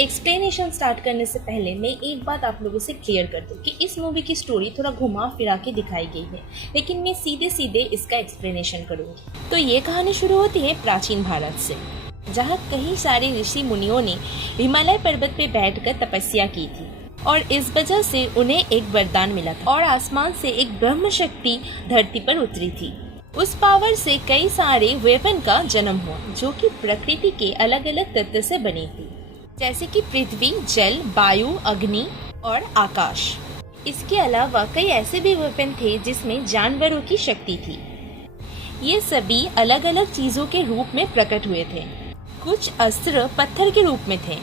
Explanation start करने से पहले मैं एक बात आप लोगों से क्लियर कर दूं कि इस मूवी की स्टोरी थोड़ा घुमा फिरा के दिखाई गई है, लेकिन मैं सीधे सीधे इसका एक्सप्लेनेशन करूंगी। तो ये कहानी शुरू होती है प्राचीन भारत से, जहाँ कई सारे ऋषि मुनियों ने हिमालय पर्वत पे बैठकर तपस्या की थी और इस वजह से उन्हें एक वरदान मिला था और आसमान से एक ब्रह्म शक्ति धरती पर उतरी थी। उस पावर से कई सारे वेपन का जन्म हुआ जो कि प्रकृति के अलग अलग तत्व से बनी थी, जैसे कि पृथ्वी, जल, वायु, अग्नि और आकाश। इसके अलावा कई ऐसे भी वेपन थे जिसमें जानवरों की शक्ति थी। ये सभी अलग अलग चीजों के रूप में प्रकट हुए थे। कुछ अस्त्र पत्थर के रूप में थे,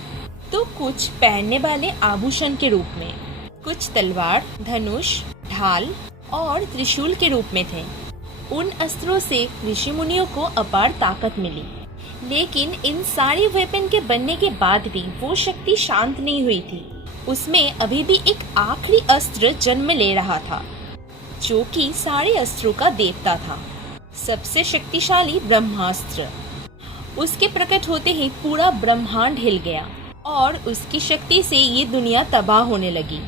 तो कुछ पहनने वाले आभूषण के रूप में, कुछ तलवार, धनुष, ढाल और त्रिशूल के रूप में थे। उन अस्त्रों से ऋषि मुनियों को अपार ताकत मिली, लेकिन इन सारे वेपन के बनने के बाद भी वो शक्ति शांत नहीं हुई थी। उसमें अभी भी एक आखिरी अस्त्र जन्म ले रहा था, जो कि सारे अस्त्रों का देवता था, सबसे शक्तिशाली ब्रह्मास्त्र। उसके प्रकट होते ही पूरा ब्रह्मांड हिल गया और उसकी शक्ति से ये दुनिया तबाह होने लगी।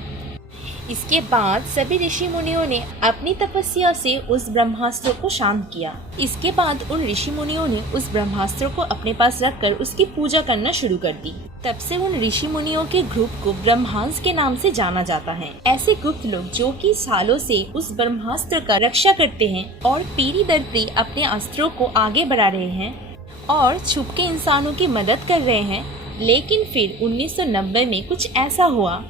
इसके बाद सभी ऋषि मुनियों ने अपनी तपस्या से उस ब्रह्मास्त्र को शांत किया। इसके बाद उन ऋषि मुनियों ने उस ब्रह्मास्त्र को अपने पास रखकर उसकी पूजा करना शुरू कर दी। तब से उन ऋषि मुनियों के ग्रुप को ब्रह्मांस के नाम से जाना जाता है। ऐसे गुप्त लोग जो कि सालों से उस ब्रह्मास्त्र का रक्षा करते हैं और पीढ़ी दर पीढ़ी अपने अस्त्रों को आगे बढ़ा रहे हैं और छुप के इंसानों की मदद कर रहे हैं। लेकिन फिर 1990 में कुछ ऐसा हुआ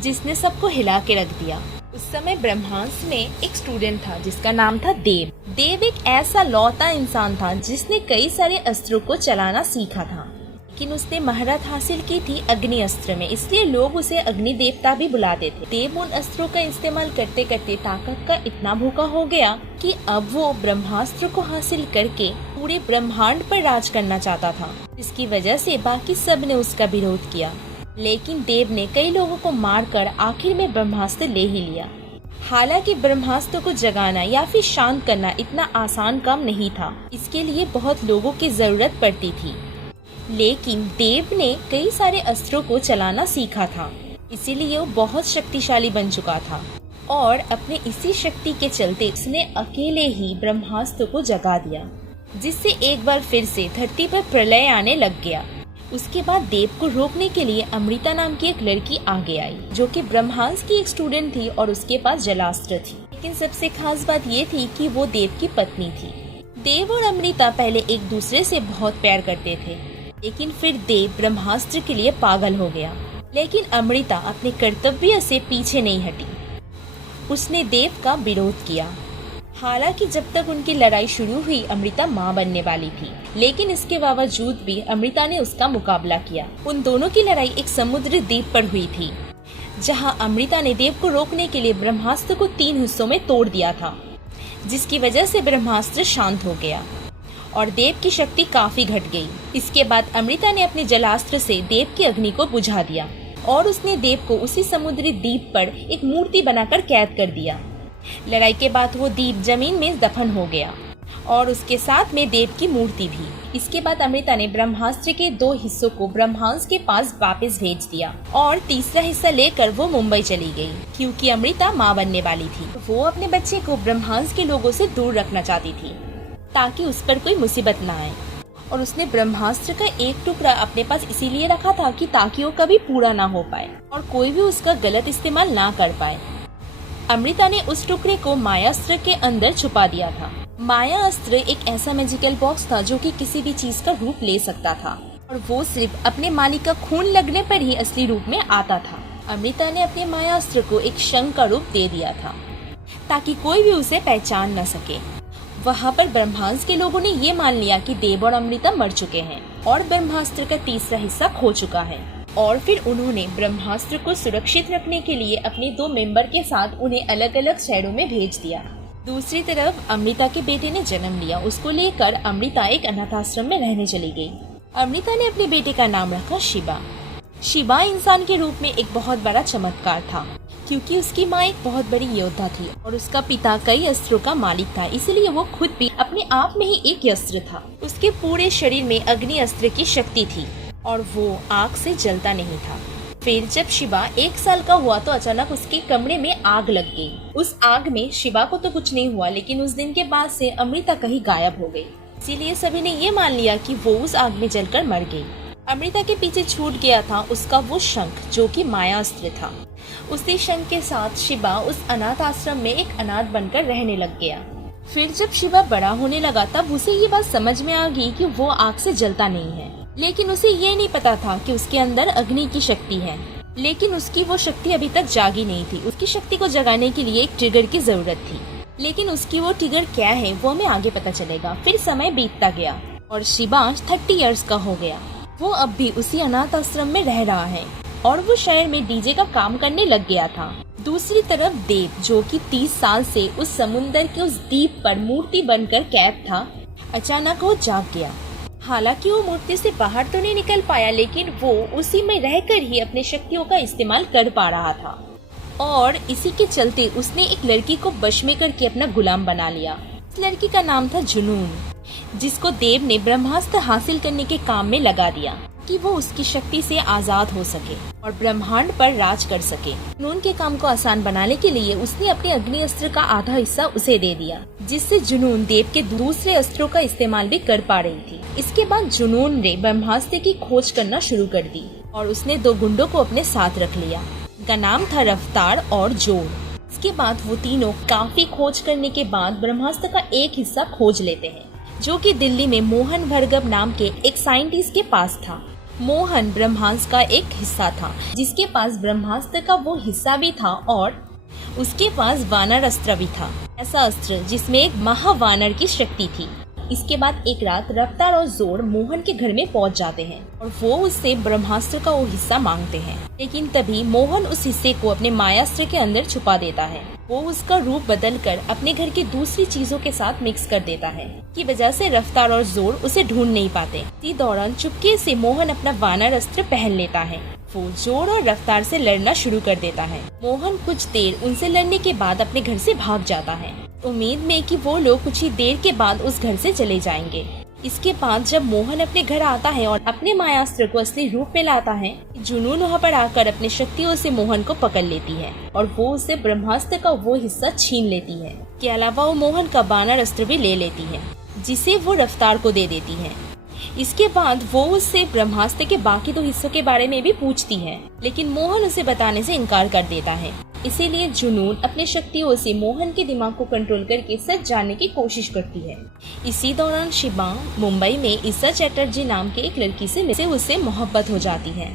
जिसने सबको हिला के रख दिया। उस समय ब्रह्मांस में एक स्टूडेंट था जिसका नाम था देव। देव एक ऐसा लौता इंसान था जिसने कई सारे अस्त्रों को चलाना सीखा था, लेकिन उसने महारत हासिल की थी अग्नि अस्त्र में, इसलिए लोग उसे अग्नि देवता भी बुलाते थे। देव उन अस्त्रों का इस्तेमाल करते करते ताकत का इतना भूखा हो गया कि अब वो ब्रह्मास्त्र को हासिल करके पूरे ब्रह्मांड पर राज करना चाहता था, जिसकी वजह से बाकी सब ने उसका विरोध किया। लेकिन देव ने कई लोगों को मारकर आखिर में ब्रह्मास्त्र ले ही लिया। हालांकि ब्रह्मास्त्र को जगाना या फिर शांत करना इतना आसान काम नहीं था, इसके लिए बहुत लोगों की जरूरत पड़ती थी। लेकिन देव ने कई सारे अस्त्रों को चलाना सीखा था, इसीलिए वो बहुत शक्तिशाली बन चुका था और अपने इसी शक्ति के चलते उसने अकेले ही ब्रह्मास्त्र को जगा दिया, जिससे एक बार फिर से धरती पर प्रलय आने लग गया। उसके बाद देव को रोकने के लिए अमृता नाम की एक लड़की आगे आई, जो कि ब्रह्मांस की एक स्टूडेंट थी और उसके पास जलास्त्र थी। लेकिन सबसे खास बात ये थी कि वो देव की पत्नी थी। देव और अमृता पहले एक दूसरे से बहुत प्यार करते थे, लेकिन फिर देव ब्रह्मास्त्र के लिए पागल हो गया। लेकिन अमृता अपने कर्तव्य से पीछे नहीं हटी, उसने देव का विरोध किया। हालांकि जब तक उनकी लड़ाई शुरू हुई अमृता मां बनने वाली थी, लेकिन इसके बावजूद भी अमृता ने उसका मुकाबला किया। उन दोनों की लड़ाई एक समुद्री द्वीप पर हुई थी, जहां अमृता ने देव को रोकने के लिए ब्रह्मास्त्र को 3 हिस्सों में तोड़ दिया था, जिसकी वजह से ब्रह्मास्त्र शांत हो गया और देव की शक्ति काफी घट गई। इसके बाद अमृता ने अपने जलास्त्र से देव की अग्नि को बुझा दिया और उसने देव को उसी समुद्री द्वीप पर एक मूर्ति बनाकर कैद कर दिया। लड़ाई के बाद वो द्वीप जमीन में दफन हो गया और उसके साथ में देव की मूर्ति भी। इसके बाद अमृता ने ब्रह्मास्त्र के 2 हिस्सों को ब्रह्मांस के पास वापस भेज दिया और तीसरा हिस्सा लेकर वो मुंबई चली गई, क्योंकि अमृता मां बनने वाली थी। वो अपने बच्चे को ब्रह्मांस के लोगों से दूर रखना चाहती थी ताकि उस पर कोई मुसीबत न आए, और उसने ब्रह्मास्त्र का एक टुकड़ा अपने पास इसीलिए रखा था कि ताकि वो कभी पूरा ना हो पाए और कोई भी उसका गलत इस्तेमाल ना कर पाए। अमृता ने उस टुकड़े को मायास्त्र के अंदर छुपा दिया था। माया अस्त्र एक ऐसा मैजिकल बॉक्स था जो कि किसी भी चीज का रूप ले सकता था और वो सिर्फ अपने मालिक का खून लगने पर ही असली रूप में आता था। अमृता ने अपने माया अस्त्र को एक शंख का रूप दे दिया था ताकि कोई भी उसे पहचान न सके। वहाँ पर ब्रह्मांस के लोगों ने ये मान लिया कि देव और अमृता मर चुके हैं और ब्रह्मास्त्र का तीसरा हिस्सा खो चुका है, और फिर उन्होंने ब्रह्मास्त्र को सुरक्षित रखने के लिए अपने 2 मेंबर के साथ उन्हें अलग अलग शहरों में भेज दिया। दूसरी तरफ अमृता के बेटे ने जन्म लिया। उसको लेकर अमृता एक अनाथाश्रम में रहने चली गई। अमृता ने अपने बेटे का नाम रखा शिवा। शिवा इंसान के रूप में एक बहुत बड़ा चमत्कार था, क्योंकि उसकी माँ एक बहुत बड़ी योद्धा थी और उसका पिता कई अस्त्रों का मालिक था, इसलिए वो खुद भी अपने आप में ही एक अस्त्र था। उसके पूरे शरीर में अग्नि अस्त्र की शक्ति थी। और वो आग से जलता नहीं था। फिर जब शिवा 1 साल का हुआ तो अचानक उसके कमरे में आग लग गई। उस आग में शिवा को तो कुछ नहीं हुआ, लेकिन उस दिन के बाद से अमृता कहीं गायब हो गई। इसीलिए सभी ने ये मान लिया कि वो उस आग में जलकर मर गई। अमृता के पीछे छूट गया था उसका वो शंख जो कि मायास्त्र था। उसी शंख के साथ शिवा उस अनाथ आश्रम में एक अनाथ बनकर रहने लग गया। फिर जब शिवा बड़ा होने लगा तब उसे ये बात समझ में आ गई कि वो आग से जलता नहीं है, लेकिन उसे ये नहीं पता था कि उसके अंदर अग्नि की शक्ति है। लेकिन उसकी वो शक्ति अभी तक जागी नहीं थी। उसकी शक्ति को जगाने के लिए एक ट्रिगर की जरूरत थी, लेकिन उसकी वो ट्रिगर क्या है वो हमें आगे पता चलेगा। फिर समय बीतता गया और शिवा 30 इयर्स का हो गया। वो अब भी उसी अनाथ आश्रम में रह रहा है और वो शहर में डीजे का काम करने लग गया था। दूसरी तरफ देव, जो कि 30 साल से उस समुंदर के उस द्वीप पर मूर्ति बनकर कैद था, अचानक वो जाग गया। हालांकि वो मूर्ति से बाहर तो नहीं निकल पाया, लेकिन वो उसी में रहकर ही अपने शक्तियों का इस्तेमाल कर पा रहा था। और इसी के चलते उसने एक लड़की को वश में करके अपना गुलाम बना लिया। इस लड़की का नाम था जुनून, जिसको देव ने ब्रह्मास्त्र हासिल करने के काम में लगा दिया कि वो उसकी शक्ति से आजाद हो सके और ब्रह्मांड पर राज कर सके। जुनून के काम को आसान बनाने के लिए उसने अपने अग्नि अस्त्र का आधा हिस्सा उसे दे दिया, जिससे जुनून देव के दूसरे अस्त्रों का इस्तेमाल भी कर पा रही थी। इसके बाद जुनून ने ब्रह्मास्त्र की खोज करना शुरू कर दी और उसने 2 गुंडों को अपने साथ रख लिया। उनका नाम था रफ्तार और जोर। इसके बाद वो तीनों काफी खोज करने के बाद ब्रह्मास्त्र का एक हिस्सा खोज लेते हैं, जो कि दिल्ली में मोहन भार्गव नाम के एक साइंटिस्ट के पास था। मोहन ब्रह्मास्त्र का एक हिस्सा था, जिसके पास ब्रह्मास्त्र का वो हिस्सा भी था और उसके पास वानर अस्त्र भी था, ऐसा अस्त्र जिसमें एक महावानर की शक्ति थी। इसके बाद एक रात रफ्तार और जोर मोहन के घर में पहुंच जाते हैं और वो उससे ब्रह्मास्त्र का वो हिस्सा मांगते हैं, लेकिन तभी मोहन उस हिस्से को अपने मायास्त्र के अंदर छुपा देता है। वो उसका रूप बदलकर अपने घर की दूसरी चीजों के साथ मिक्स कर देता है, की वजह से रफ्तार और जोर उसे ढूंढ नहीं पाते। इसी दौरान चुपके से मोहन अपना वानर अस्त्र पहन लेता है। वो जोर और रफ्तार से लड़ना शुरू कर देता है। मोहन कुछ देर उनसे लड़ने के बाद अपने घर से भाग जाता है, उम्मीद में कि वो लोग कुछ ही देर के बाद उस घर से चले जाएंगे। इसके बाद जब मोहन अपने घर आता है और अपने मायास्त्र को असली रूप में लाता है, जुनून वहाँ पर आकर अपनी शक्तियों से मोहन को पकड़ लेती है और वो उसे ब्रह्मास्त्र का वो हिस्सा छीन लेती है। इसके अलावा वो मोहन का वानर अस्त्र भी ले लेती है, जिसे वो रफ्तार को दे देती है। इसके बाद वो उससे ब्रह्मास्त्र के बाकी 2 हिस्सों के बारे में भी पूछती है, लेकिन मोहन उसे बताने से इनकार कर देता है। इसीलिए जुनून अपने शक्तियों से मोहन के दिमाग को कंट्रोल करके सच जानने की कोशिश करती है। इसी दौरान शिवा मुंबई में ईशा चैटर्जी नाम के एक लड़की से उससे मोहब्बत हो जाती है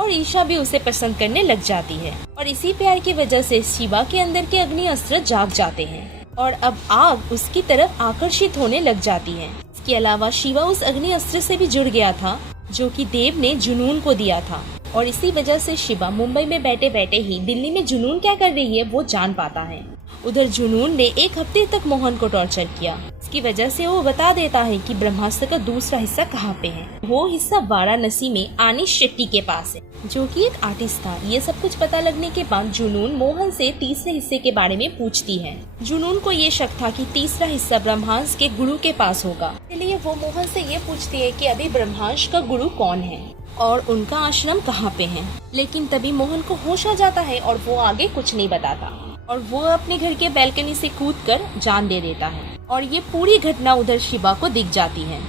और ईशा भी उसे पसंद करने लग जाती है। और इसी प्यार की वजह से शिवा के अंदर के अग्नि अस्त्र जाग जाते हैं और अब आग उसकी तरफ आकर्षित होने लग जाती है। इसके अलावा शिवा उस अग्नि अस्त्र से भी जुड़ गया था, जो कि देव ने जुनून को दिया था। और इसी वजह से शिवा मुंबई में बैठे बैठे ही दिल्ली में जुनून क्या कर रही है वो जान पाता है। उधर जुनून ने 1 हफ्ते तक मोहन को टॉर्चर किया। इसकी वजह से वो बता देता है कि ब्रह्मास्त्र का दूसरा हिस्सा कहाँ पे है। वो हिस्सा वाराणसी में अनीश शेट्टी के पास है, जो कि एक आर्टिस्ट था। ये सब कुछ पता लगने के बाद जुनून मोहन से तीसरे हिस्से के बारे में पूछती है। जुनून को ये शक था कि तीसरा हिस्सा ब्रह्मांश के गुरु के पास होगा, इसलिए वो मोहन से ये पूछती है कि अभी ब्रह्मांश का गुरु कौन है और उनका आश्रम कहाँ पे है। लेकिन तभी मोहन को होश आ जाता है और वो आगे कुछ नहीं बताता और वो अपने घर के बैल्कनी से कूदकर जान दे देता है। और ये पूरी घटना उधर शिवा को दिख जाती है।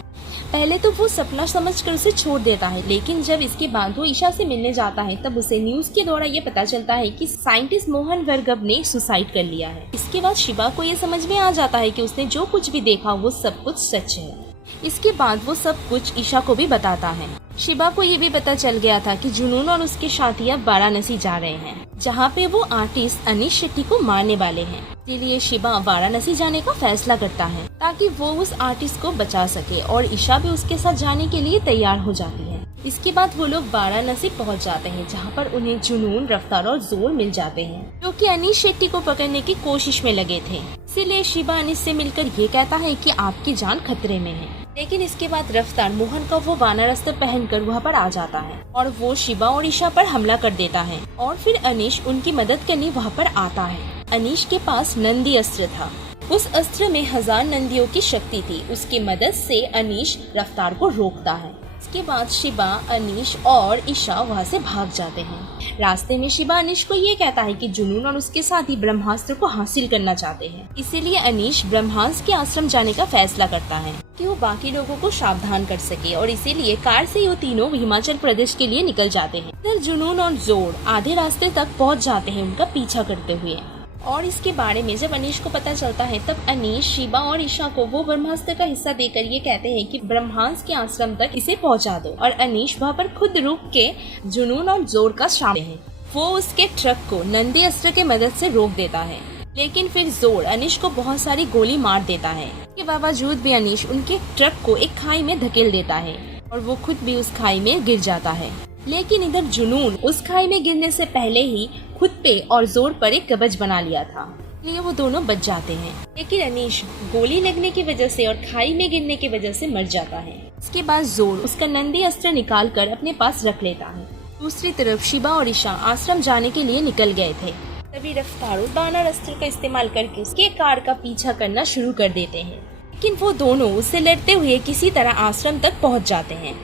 पहले तो वो सपना समझकर उसे छोड़ देता है, लेकिन जब इसके बाद वो ईशा से मिलने जाता है तब उसे न्यूज के द्वारा ये पता चलता है कि साइंटिस्ट मोहन भार्गव ने सुसाइड कर लिया है। इसके बाद शिवा को ये समझ में आ जाता है कि उसने जो कुछ भी देखा वो सब कुछ सच है। इसके बाद वो सब कुछ ईशा को भी बताता है। शिवा को ये भी पता चल गया था कि जुनून और उसके साथी अब वाराणसी जा रहे हैं, जहाँ पे वो आर्टिस्ट अनीश शेट्टी को मारने वाले हैं। इसीलिए शिवा वाराणसी जाने का फैसला करता है ताकि वो उस आर्टिस्ट को बचा सके और ईशा भी उसके साथ जाने के लिए तैयार हो जाती है। इसके बाद वो लोग वाराणसी पहुंच जाते हैं, जहाँ पर उन्हें जुनून, रफ्तार और जोर मिल जाते हैं, जो कि अनीश शेट्टी को पकड़ने की कोशिश में लगे थे। इसीलिए शिवा अनीश से मिलकर ये कहता है कि आपकी जान खतरे में है। लेकिन इसके बाद रफ्तार मोहन का वो वानर अस्त्र पहनकर वहाँ पर आ जाता है और वो शिवा और ईशा पर हमला कर देता है और फिर अनीश उनकी मदद करने वहाँ पर आता है। अनीश के पास नंदी अस्त्र था। उस अस्त्र में 1000 नंदियों की शक्ति थी। उसकी मदद से अनीश रफ्तार को रोकता है। इसके बाद शिबा, अनीश और ईशा वहाँ से भाग जाते हैं। रास्ते में शिबा अनीश को ये कहता है कि जुनून और उसके साथी ब्रह्मास्त्र को हासिल करना चाहते हैं। इसीलिए अनीश ब्रह्मास्त्र के आश्रम जाने का फैसला करता है कि वो बाकी लोगों को सावधान कर सके, और इसीलिए कार से वो तीनों हिमाचल प्रदेश के लिए निकल जाते हैं। इधर जुनून और जोर आधे रास्ते तक पहुँच जाते हैं उनका पीछा करते हुए। और इसके बारे में जब अनीश को पता चलता है तब अनीश शिबा और ईशा को वो ब्रह्मास्त्र का हिस्सा देकर ये कहते हैं कि ब्रह्मास्त्र के आश्रम तक इसे पहुंचा दो, और अनीश वहाँ पर खुद रुक के जुनून और जोर का शामिल है। वो उसके ट्रक को नंदी अस्त्र के मदद से रोक देता है, लेकिन फिर जोर अनीश को बहुत सारी गोली मार देता है। इसके बावजूद भी अनीश उनके ट्रक को एक खाई में धकेल देता है और वो खुद भी उस खाई में गिर जाता है। लेकिन इधर जुनून उस खाई में गिरने से पहले ही खुद पे और जोर पर एक कवच बना लिया था, इसलिए वो दोनों बच जाते हैं। लेकिन अनीश गोली लगने की वजह से और खाई में गिरने की वजह से मर जाता है। इसके बाद जोर उसका नंदी अस्त्र निकाल कर अपने पास रख लेता है। दूसरी तरफ शिबा और ईशा आश्रम जाने के लिए निकल गए थे। तभी रफ्तार बानर अस्त्र का इस्तेमाल करके उसके कार का पीछा करना शुरू कर देते हैं, लेकिन वो दोनों उससे लड़ते हुए किसी तरह आश्रम तक पहुँच जाते हैं।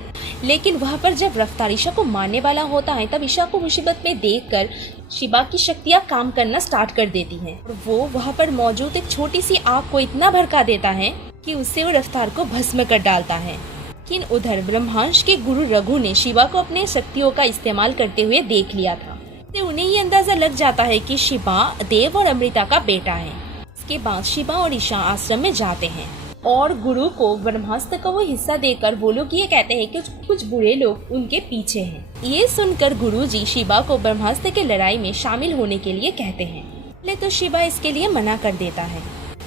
लेकिन वहाँ पर जब रफ्तार ईशा को मारने वाला होता है तब ईशा को मुसीबत में देखकर शिबा की शक्तियाँ काम करना स्टार्ट कर देती हैं, और वो वहाँ पर मौजूद एक छोटी सी आग को इतना भड़का देता है कि उससे वो रफ्तार को भस्म कर डालता है। लेकिन उधर ब्रह्मांश के गुरु रघु ने शिबा को अपने शक्तियों का इस्तेमाल करते हुए देख लिया था। तो उन्हें ये अंदाजा लग जाता है कि शिबा देव और अमृता का बेटा है। इसके बाद शिबा और ईशा आश्रम में जाते हैं और गुरु को ब्रह्मास्त्र का वो हिस्सा देकर वो लोग ये कहते हैं कि कुछ बुरे लोग उनके पीछे हैं। ये सुनकर गुरुजी शिबा को ब्रह्मास्त्र के लड़ाई में शामिल होने के लिए कहते हैं। पहले तो शिबा इसके लिए मना कर देता है,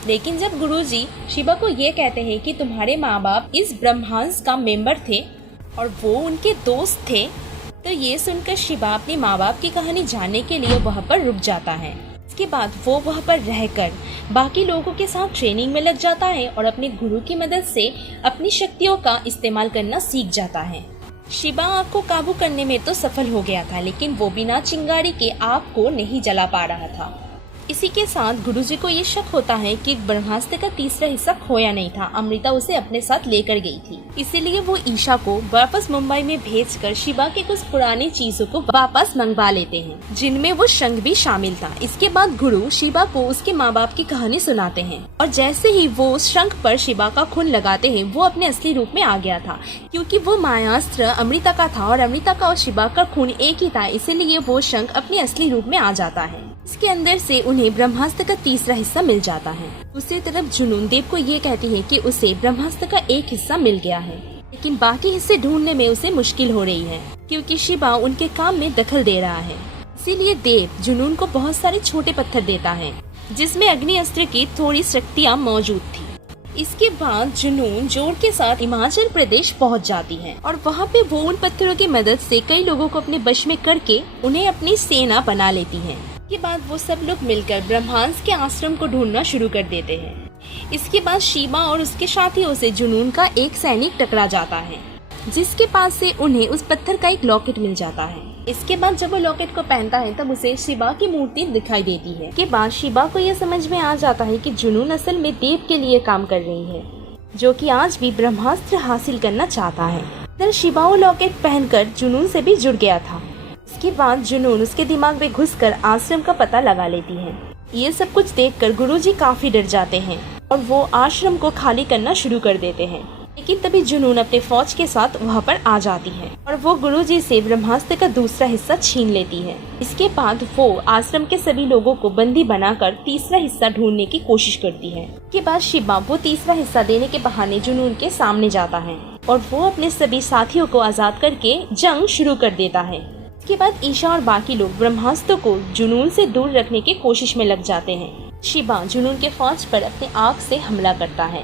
लेकिन जब गुरुजी शिबा को ये कहते हैं कि तुम्हारे माँ बाप इस ब्रह्मास्त्र का मेंबर थे और वो उनके दोस्त थे, तो ये सुनकर शिबा अपनी माँ बाप की कहानी जानने के लिए वहाँ पर रुक जाता है। इसके बाद वो वहाँ पर रहकर बाकी लोगों के साथ ट्रेनिंग में लग जाता है और अपने गुरु की मदद से अपनी शक्तियों का इस्तेमाल करना सीख जाता है। शिबा आग को काबू करने में तो सफल हो गया था, लेकिन वो बिना चिंगारी के आग को नहीं जला पा रहा था। इसी के साथ गुरुजी को ये शक होता है कि ब्रह्मास्त्र का तीसरा हिस्सा खोया नहीं था, अमृता उसे अपने साथ लेकर गई थी। इसीलिए वो ईशा को वापस मुंबई में भेजकर शिबा के कुछ पुरानी चीजों को वापस मंगवा लेते हैं, जिनमें वो शंख भी शामिल था। इसके बाद गुरु शिबा को उसके माँ बाप की कहानी सुनाते हैं, और जैसे ही वो उस शंख पर शिबा का खून लगाते हैं वो अपने असली रूप में आ गया था, क्योंकि वो मायास्त्र अमृता का था और अमृता का और शिबा का खून एक ही था। इसीलिए वो शंख अपने असली रूप में आ जाता है। इसके अंदर से उन्हें ब्रह्मास्त्र का तीसरा हिस्सा मिल जाता है। दूसरी तरफ जुनून देव को ये कहती है कि उसे ब्रह्मास्त्र का एक हिस्सा मिल गया है, लेकिन बाकी हिस्से ढूंढने में उसे मुश्किल हो रही है, क्योंकि शिबा उनके काम में दखल दे रहा है। इसीलिए देव जुनून को बहुत सारे छोटे पत्थर देता है, जिसमें अग्नि अस्त्र की थोड़ी शक्तियाँ मौजूद थी। इसके बाद जुनून जोर के साथ हिमाचल प्रदेश पहुंच जाती है, और वहां पे वो उन पत्थरों की मदद से कई लोगों को अपने वश में करके उन्हें अपनी सेना बना लेती है। इसके बाद वो सब लोग मिलकर ब्रह्मास्त्र के आश्रम को ढूंढना शुरू कर देते हैं। इसके बाद शिबा और उसके साथियों से जुनून का एक सैनिक टकरा जाता है, जिसके पास से उन्हें उस पत्थर का एक लॉकेट मिल जाता है। इसके बाद जब वो लॉकेट को पहनता है तब उसे शिबा की मूर्ति दिखाई देती है। इसके बाद शिबा को यह समझ में आ जाता है कि जुनून असल में देव के लिए काम कर रही है, जो कि आज भी ब्रह्मास्त्र हासिल करना चाहता है। फिर शिबा वो लॉकेट पहनकर जुनून से भी जुड़ गया था। इसके बाद जुनून उसके दिमाग में घुसकर आश्रम का पता लगा लेती है। ये सब कुछ देखकर गुरुजी काफी डर जाते हैं और वो आश्रम को खाली करना शुरू कर देते हैं। लेकिन तभी जुनून अपने फौज के साथ वहाँ पर आ जाती है और वो गुरुजी से ब्रह्मास्त्र का दूसरा हिस्सा छीन लेती है। इसके बाद वो आश्रम के सभी लोगों को बंदी बनाकर तीसरा हिस्सा ढूंढने की कोशिश करती है। इसके बाद शिबा वो तीसरा हिस्सा देने के बहाने जुनून के सामने जाता है और वो अपने सभी साथियों को आजाद करके जंग शुरू कर देता है। इसके बाद ईशा और बाकी लोग ब्रह्मास्त्र को जुनून से दूर रखने की कोशिश में लग जाते हैं। शिबा जुनून के फौज पर अपने आग से हमला करता है,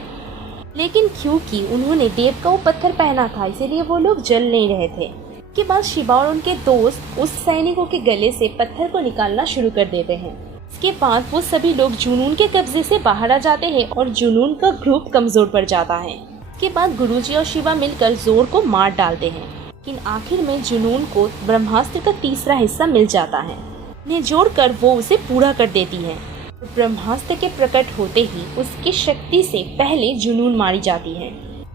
लेकिन क्योंकि उन्होंने देव का वो पत्थर पहना था इसीलिए वो लोग जल नहीं रहे थे। इसके बाद शिबा और उनके दोस्त उस सैनिकों के गले से पत्थर को निकालना शुरू कर देते हैं। इसके बाद वो सभी लोग जुनून के कब्जे से बाहर आ जाते हैं और जुनून का ग्रुप कमजोर पड़ जाता है। इसके बाद गुरुजी और शिबा मिलकर जोर को मार डालते हैं, लेकिन आखिर में जुनून को ब्रह्मास्त्र का तीसरा हिस्सा मिल जाता है। उन्हें जोड़कर वो उसे पूरा कर देती है। ब्रह्मास्त्र के प्रकट होते ही उसकी शक्ति से पहले जुनून मारी जाती है।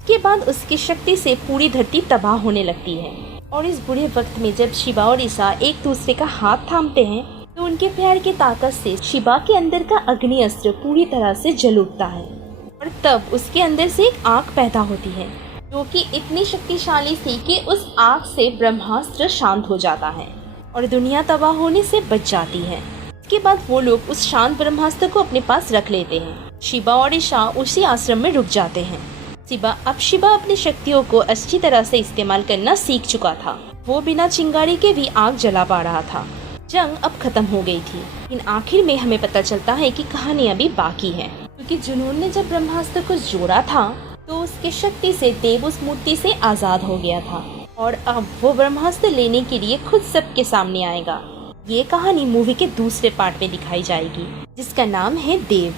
के बाद उसकी शक्ति से पूरी धरती तबाह होने लगती है। और इस बुरे वक्त में जब शिबा और ईशा एक दूसरे का हाथ थामते हैं तो उनके प्यार की ताकत से शिबा के अंदर का अग्नि अस्त्र पूरी तरह से जल उठता है और तब उसके अंदर से एक आग पैदा होती है जो कि इतनी शक्तिशाली थी कि उस आग से ब्रह्मास्त्र शांत हो जाता है और दुनिया तबाह होने से बच जाती है। इसके बाद वो लोग उस शांत ब्रह्मास्त्र को अपने पास रख लेते हैं। शिबा और ईशा उसी आश्रम में रुक जाते हैं। शिबा अपनी शक्तियों को अच्छी तरह से इस्तेमाल करना सीख चुका था। वो बिना चिंगारी के भी आग जला पा रहा था। जंग अब खत्म हो गई थी, लेकिन आखिर में हमें पता चलता है कि कहानी अभी बाकी है, क्योंकि जुनून ने जब ब्रह्मास्त्र को जोड़ा था तो उसकी शक्ति से देव उस मूर्ति से आजाद हो गया था और अब वो ब्रह्मास्त्र लेने के लिए खुद सबके सामने आएगा। ये कहानी मूवी के दूसरे पार्ट में दिखाई जाएगी जिसका नाम है देव।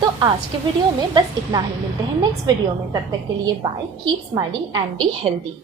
तो आज के वीडियो में बस इतना ही। मिलते हैं नेक्स्ट वीडियो में, तब तक के लिए bye. Keep smiling and be healthy.